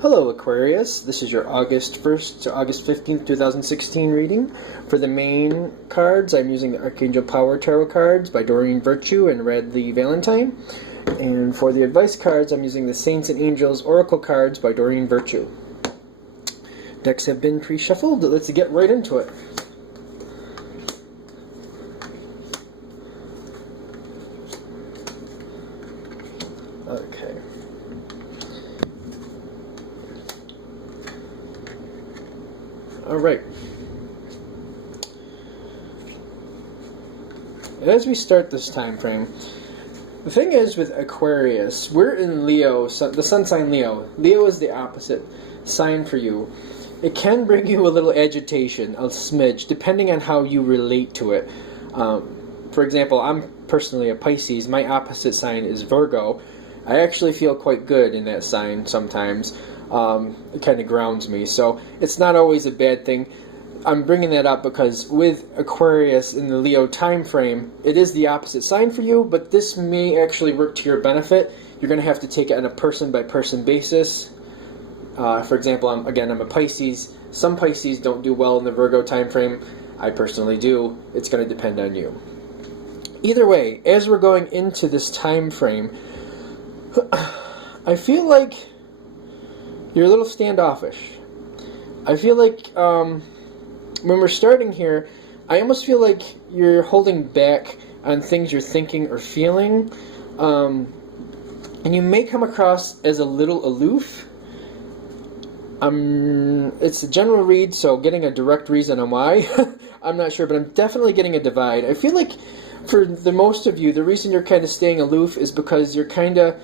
Hello Aquarius, this is your August 1st to August 15th, 2016 reading. For the main cards, I'm using the Archangel Power Tarot cards by Doreen Virtue and Radley Valentine. And for the advice cards, I'm using the Saints and Angels Oracle cards by Doreen Virtue. Decks have been pre-shuffled, let's get right into it. Okay. Alright. As we start this time frame, the thing is with Aquarius, we're in Leo, the sun sign Leo. Leo is the opposite sign for you. It can bring you a little agitation, a smidge, depending on how you relate to it. For example, I'm personally a Pisces. My opposite sign is Virgo. I actually feel quite good in that sign sometimes. It kind of grounds me, so it's not always a bad thing. I'm bringing that up because with Aquarius in the Leo time frame, it is the opposite sign for you, but this may actually work to your benefit. You're going to have to take it on a person-by-person basis. For example, I'm a Pisces. Some Pisces don't do well in the Virgo time frame. I personally do. It's going to depend on you. Either way, as we're going into this time frame, I feel like you're a little standoffish. I feel like when we're starting here, I almost feel like you're holding back on things you're thinking or feeling. And you may come across as a little aloof. It's a general read, so getting a direct reason on why, I'm not sure, but I'm definitely getting a divide. I feel like for the most of you, the reason you're kind of staying aloof is because you're kind of,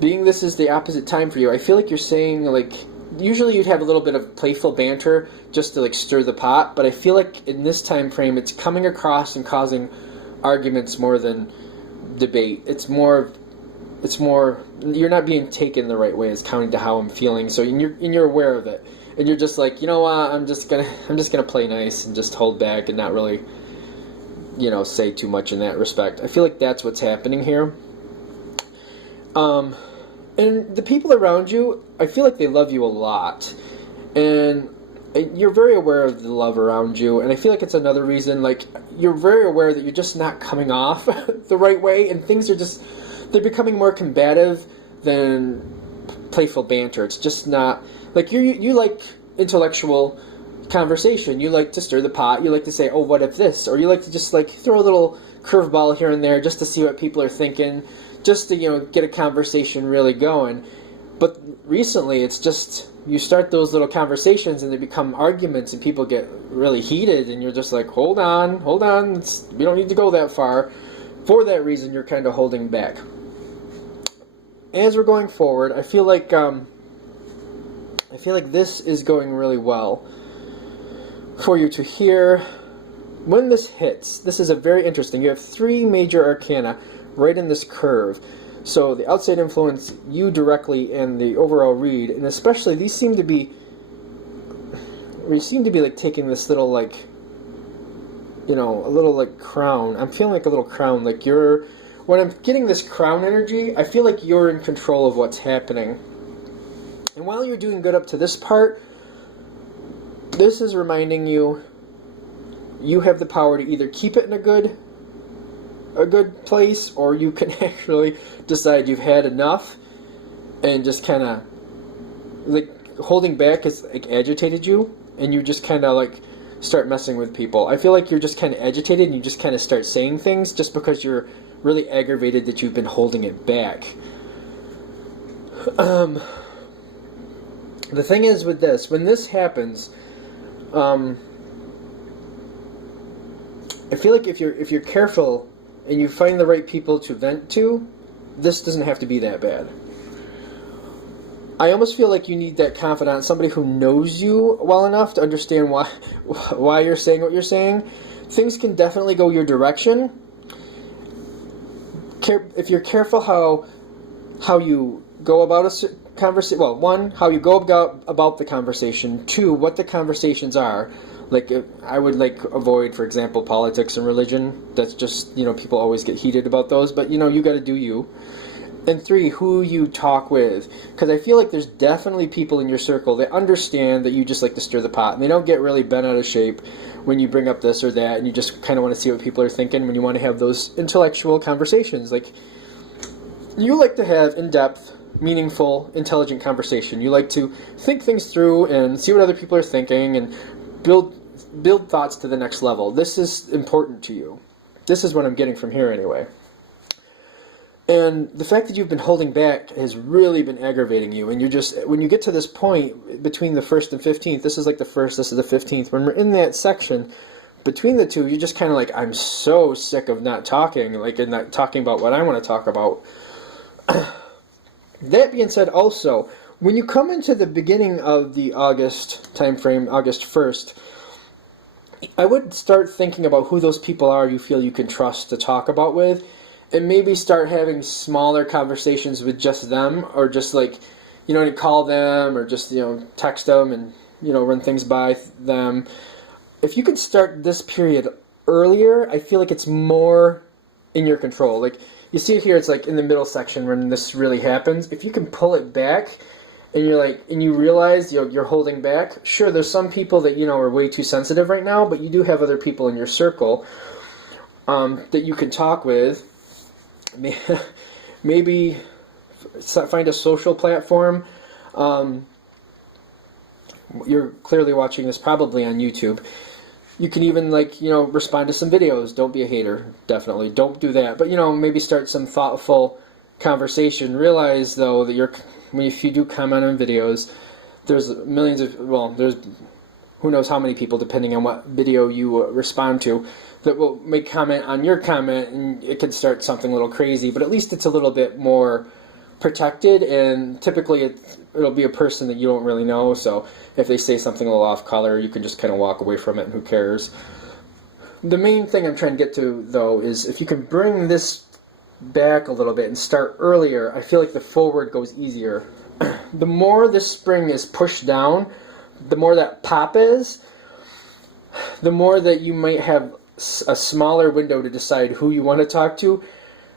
being this is the opposite time for you, I feel like you're saying, like, usually you'd have a little bit of playful banter just to, like, stir the pot, but I feel like in this time frame, it's coming across and causing arguments more than debate. It's more, you're not being taken the right way as counting to how I'm feeling, so you're aware of it, and you're just like, you know what, I'm just gonna play nice and just hold back and not really, say too much in that respect. I feel like that's what's happening here. And the people around you, I feel like they love you a lot, and you're very aware of the love around you, and I feel like it's another reason, like, you're very aware that you're just not coming off the right way, and things are just, they're becoming more combative than playful banter. It's just not, like, you like intellectual conversation, you like to stir the pot, you like to say, oh, what if this, or you like to just, like, throw a little curveball here and there just to see what people are thinking, just to, get a conversation really going. But recently, it's just, you start those little conversations and they become arguments and people get really heated and you're just like, hold on, we don't need to go that far. For that reason, you're kind of holding back. As we're going forward, I feel like this is going really well for you to hear. When this hits, this is a very interesting. You have three major arcana right in this curve. So the outside influence, you directly, and the overall read, and especially these seem to be like taking this little, like, a little, like, crown. I'm feeling like a little crown, like when I'm getting this crown energy, I feel like you're in control of what's happening. And while you're doing good up to this part, this is reminding you have the power to either keep it in a good place, or you can actually decide you've had enough and just kind of, like, holding back has, like, agitated you, and you just kind of, like, start messing with people. I feel like you're just kind of agitated and you just kind of start saying things just because you're really aggravated that you've been holding it back. The thing is with this, when this happens, I feel like if you're careful and you find the right people to vent to, this doesn't have to be that bad. I almost feel like you need that confidant, somebody who knows you well enough to understand why you're saying what you're saying. Things can definitely go your direction. If you're careful how you go about a conversation, well, one, how you go about the conversation, two, what the conversations are. Like, I would, like, avoid, for example, politics and religion. That's just, people always get heated about those, but, you got to do you. And 3, who you talk with. Because I feel like there's definitely people in your circle that understand that you just like to stir the pot, and they don't get really bent out of shape when you bring up this or that, and you just kind of want to see what people are thinking when you want to have those intellectual conversations. Like, you like to have in-depth, meaningful, intelligent conversation. You like to think things through and see what other people are thinking and build thoughts to the next level. This is important to you. This is what I'm getting from here anyway. And the fact that you've been holding back has really been aggravating you. And you're just, when you get to this point between the 1st and 15th, this is like the 1st, this is the 15th, when we're in that section, between the two, you're just kind of like, I'm so sick of not talking, like, and not talking about what I want to talk about. That being said, also, when you come into the beginning of the August time frame, August 1st, I would start thinking about who those people are you feel you can trust to talk about with, and maybe start having smaller conversations with just them, or just like, you know, call them, or just, you know, text them and, you know, run things by them. If you could start this period earlier, I feel like it's more in your control. Like, you see it here, it's like in the middle section when this really happens. If you can pull it back, and you're like, and you realize you're holding back, sure, there's some people that, you know, are way too sensitive right now, but you do have other people in your circle that you can talk with. Maybe find a social platform. You're clearly watching this probably on YouTube. You can even, like, you know, respond to some videos. Don't be a hater, definitely. Don't do that. But, you know, maybe start some thoughtful conversation. Realize, though, that if you do comment on videos, there's millions of, well, there's who knows how many people, depending on what video you respond to, that will make comment on your comment, and it could start something a little crazy, but at least it's a little bit more protected, and typically it'll be a person that you don't really know, so if they say something a little off color, you can just kind of walk away from it, and who cares. The main thing I'm trying to get to, though, is if you can bring this back a little bit and start earlier, I feel like the forward goes easier. The more this spring is pushed down, the more that pop is, the more that you might have a smaller window to decide who you want to talk to,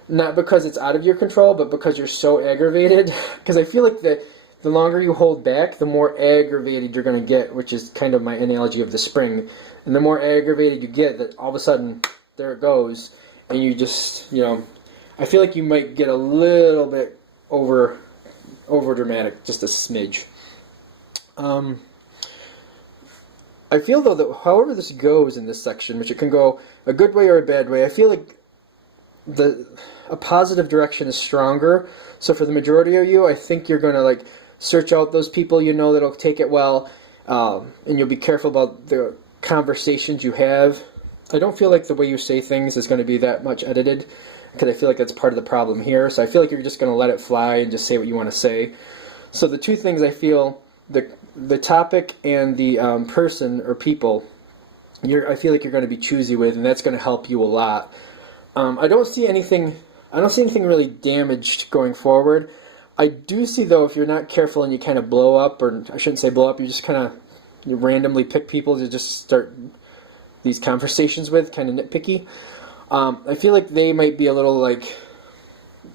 not because it's out of your control, but because you're so aggravated. Because I feel like the longer you hold back, the more aggravated you're going to get, which is kind of my analogy of the spring. And the more aggravated you get, that all of a sudden, there it goes, and you just, you know, I feel like you might get a little bit over dramatic, just a smidge. I feel, though, that however this goes in this section, which it can go a good way or a bad way, I feel like a positive direction is stronger. So for the majority of you, I think you're going to, like, search out those people you know that'll take it well, and you'll be careful about the conversations you have. I don't feel like the way you say things is going to be that much edited, because I feel like that's part of the problem here. So I feel like you're just going to let it fly and just say what you want to say. So the two things I feel, the topic and the person or people, I feel like you're going to be choosy with, and that's going to help you a lot. I don't see anything really damaged going forward. I do see, though, if you're not careful and you kind of blow up, or I shouldn't say blow up, you just kind of randomly pick people to just start these conversations with, kind of nitpicky. I feel like they might be a little, like,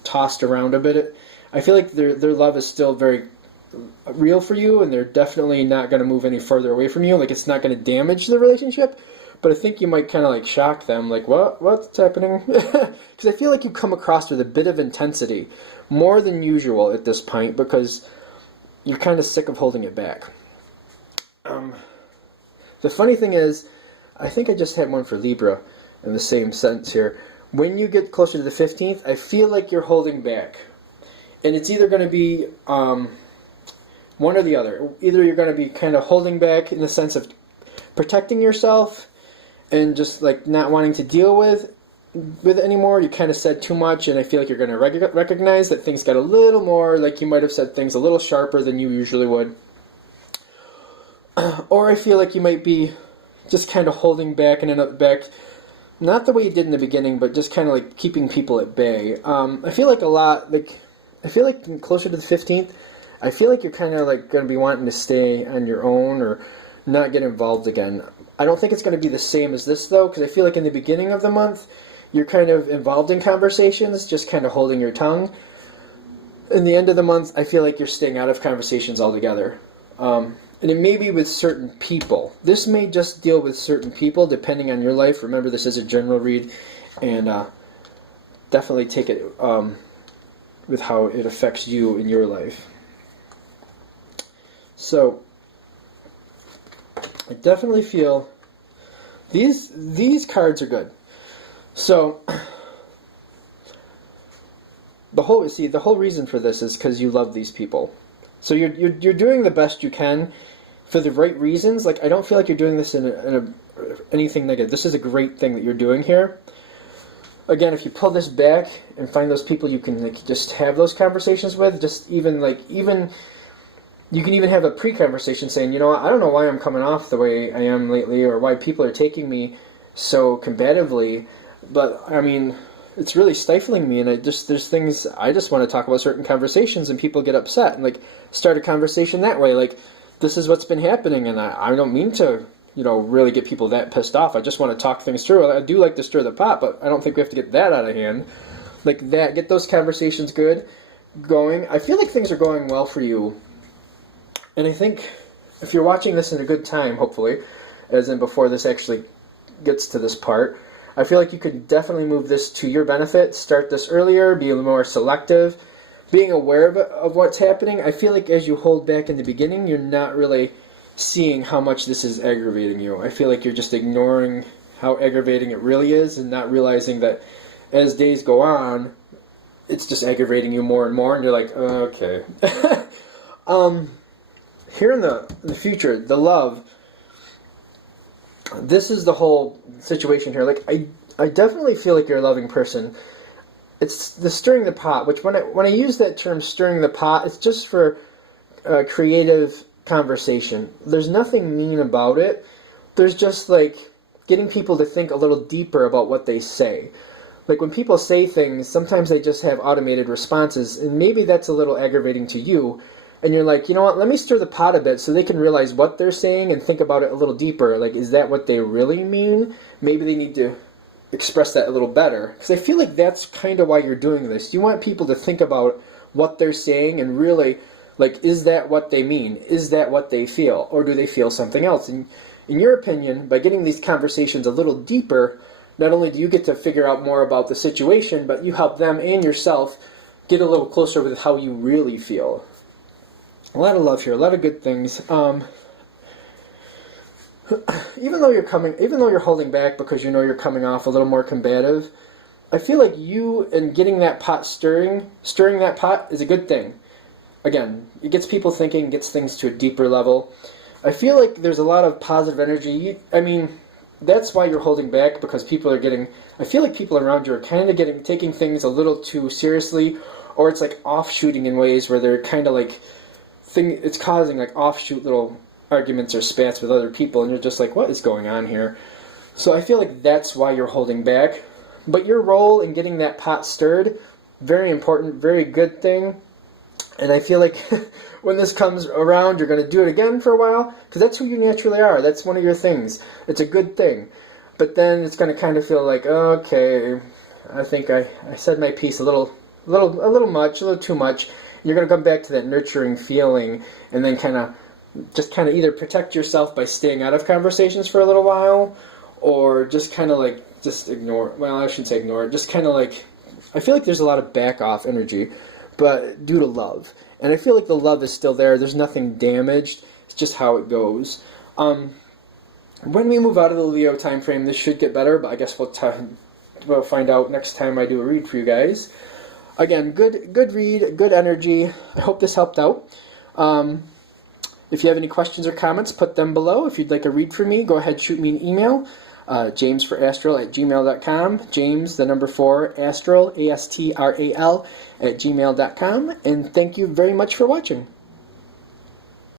tossed around a bit. I feel like their love is still very real for you, and they're definitely not going to move any further away from you. Like, it's not going to damage the relationship, but I think you might kind of, like, shock them, like, what's happening? Because I feel like you come across with a bit of intensity, more than usual at this point, because you're kind of sick of holding it back. The funny thing is, I think I just had one for Libra in the same sentence here. When you get closer to the 15th, I feel like you're holding back. And it's either going to be one or the other. Either you're going to be kind of holding back in the sense of protecting yourself and just, like, not wanting to deal with it anymore. You kind of said too much, and I feel like you're going to recognize that things got a little more, like, you might have said things a little sharper than you usually would. Or I feel like you might be just kind of holding back and back, not the way you did in the beginning, but just kind of like keeping people at bay. I feel like I feel like closer to the 15th, I feel like you're kind of like going to be wanting to stay on your own or not get involved again. I don't think it's going to be the same as this, though, because I feel like in the beginning of the month, you're kind of involved in conversations, just kind of holding your tongue. in the end of the month, I feel like you're staying out of conversations altogether. And it may be with certain people. This may just deal with certain people depending on your life. Remember, this is a general read, and definitely take it with how it affects you in your life. So, I definitely feel these cards are good. So, the whole reason for this is because you love these people. So you're doing the best you can for the right reasons. Like, I don't feel like you're doing this in anything negative. This is a great thing that you're doing here. Again, if you pull this back and find those people you can like just have those conversations with, just even you can even have a pre-conversation saying, you know what, I don't know why I'm coming off the way I am lately, or why people are taking me so combatively, but I mean, it's really stifling me, and there's things I just want to talk about, certain conversations, and people get upset, and like start a conversation that way, like, this is what's been happening, and I don't mean to, you know, really get people that pissed off. I just want to talk things through. I do like to stir the pot, but I don't think we have to get that out of hand. Like that, get those conversations going. I feel like things are going well for you, and I think if you're watching this in a good time, hopefully, as in before this actually gets to this part, I feel like you could definitely move this to your benefit, start this earlier, be a little more selective, being aware of what's happening. I feel like as you hold back in the beginning, you're not really seeing how much this is aggravating you. I feel like you're just ignoring how aggravating it really is and not realizing that as days go on, it's just aggravating you more and more, and you're like, okay. Here in the future, the love, this is the whole situation here. Like, I definitely feel like you're a loving person. It's the stirring the pot, which when I use that term stirring the pot, it's just for creative conversation. There's nothing mean about it. There's just like getting people to think a little deeper about what they say. Like when people say things, sometimes they just have automated responses, and maybe that's a little aggravating to you. And you're like, you know what, let me stir the pot a bit so they can realize what they're saying and think about it a little deeper. Like, is that what they really mean? Maybe they need to express that a little better. Because I feel like that's kind of why you're doing this. You want people to think about what they're saying and really, like, is that what they mean? Is that what they feel? Or do they feel something else? And in your opinion, by getting these conversations a little deeper, not only do you get to figure out more about the situation, but you help them and yourself get a little closer with how you really feel. A lot of love here, a lot of good things. Even though you're holding back because you know you're coming off a little more combative, I feel like you and getting that pot stirring that pot is a good thing. Again, it gets people thinking, gets things to a deeper level. I feel like there's a lot of positive energy. I mean, that's why you're holding back, because I feel like people around you are kind of taking things a little too seriously, or it's like offshooting in ways where they're kind of like, it's causing like offshoot little arguments or spats with other people, and you're just like, what is going on here? So I feel like that's why you're holding back. But your role in getting that pot stirred, very important, very good thing. And I feel like when this comes around, you're going to do it again for a while, because that's who you naturally are. That's one of your things. It's a good thing. But then it's going to kind of feel like, okay, I think I said my piece a little too much. You're going to come back to that nurturing feeling, and then kind of either protect yourself by staying out of conversations for a little while, or just kind of like just ignore. Well, I shouldn't say ignore. Just kind of like, I feel like there's a lot of back off energy, but due to love, and I feel like the love is still there. There's nothing damaged. It's just how it goes. When we move out of the Leo time frame, this should get better, but I guess we'll find out next time I do a read for you guys. Again, good read, good energy. I hope this helped out. If you have any questions or comments, put them below. If you'd like a read from me, go ahead, shoot me an email, jamesforastral@gmail.com, James, the number 4, Astral, ASTRAL, @gmail.com. And thank you very much for watching.